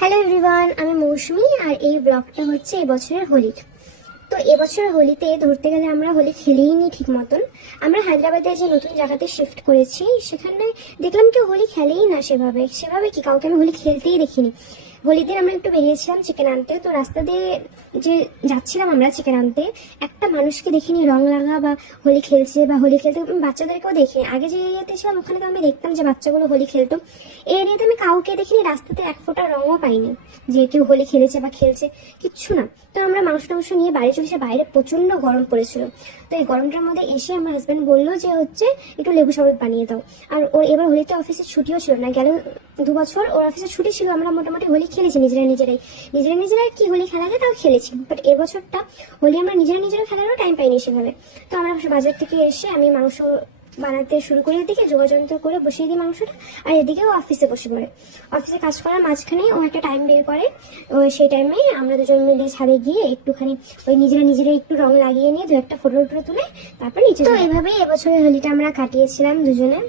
Hello everyone, আমি মৌসুমি আর এই ব্লগটা হচ্ছে এবছরের হোলির। তো এবছরের হোলিতে ধরতে গেলে আমরা হোলি খেলেই নি ঠিক মতন। আমরা হায়দ্রাবাদে যে নতুন জায়গাতে শিফট করেছি সেখানে দেখলাম কেউ হোলি খেলেই না। সেভাবে কি কাউকে আমি হোলি খেলতেই দেখিনি। হোলির দিন আমরা একটু বেরিয়েছিলাম চিকেন আনতে, তো রাস্তা দিয়ে যে যাচ্ছিলাম আমরা চিকেন আনতে, একটা মানুষকে দেখিনি রং লাগা বা হোলি খেলছে বা হোলি খেলতে। বাচ্চাদেরকেও দেখিনি। আগে যে এরিয়াতে ছিলাম ওখানে তো আমি দেখতাম যে বাচ্চাগুলো হোলি খেলতো। এই এরিয়াতে আমি কাউকে দেখিনি, রাস্তাতে এক ফোঁটা রঙও পাইনি যে কেউ হোলি খেলেছে বা খেলছে, কিচ্ছু না। তো আমরা মাংস টাংস নিয়ে বাড়ি চলে এসে, বাইরে প্রচন্ড গরম পড়েছিল। তো এই গরমটার মধ্যে এসে আমার হাজব্যান্ড বললো যে একটু লেবু শরবত বানিয়ে দাও। আর ওর এবার হোলিতে অফিসে ছুটিও ছিল না, গেল 2 বছর ওর অফিসে ছুটি ছিল। আমরা মোটামুটি হোলি খেলেছি নিজেরাই কি হোলি খেলা যায় তাও খেলেছি। বাট এবছরটা হোলি আমরা নিজেরা খেলারও টাইম পাইনি সেভাবে। তো আমরা বাজার থেকে এসে আমি মাংস বানাতে শুরু করি, এদিকে যোগাযন্ত্র করে বসিয়ে দিই মাংসটা, আর এদিকে ও অফিসে বসে পড়ে। অফিসে কাজ করার মাঝখানে ও একটা টাইম বের করে। সেই টাইমে আমরা দুজন মিলে ছাদে গিয়ে একটুখানি ওই নিজেরা একটু রং লাগিয়ে নিয়ে 2-একটা ফটো তুলে তারপর নিচে। তো এইভাবেই এবছরের হোলিটা আমরা কাটিয়েছিলাম দুজনে।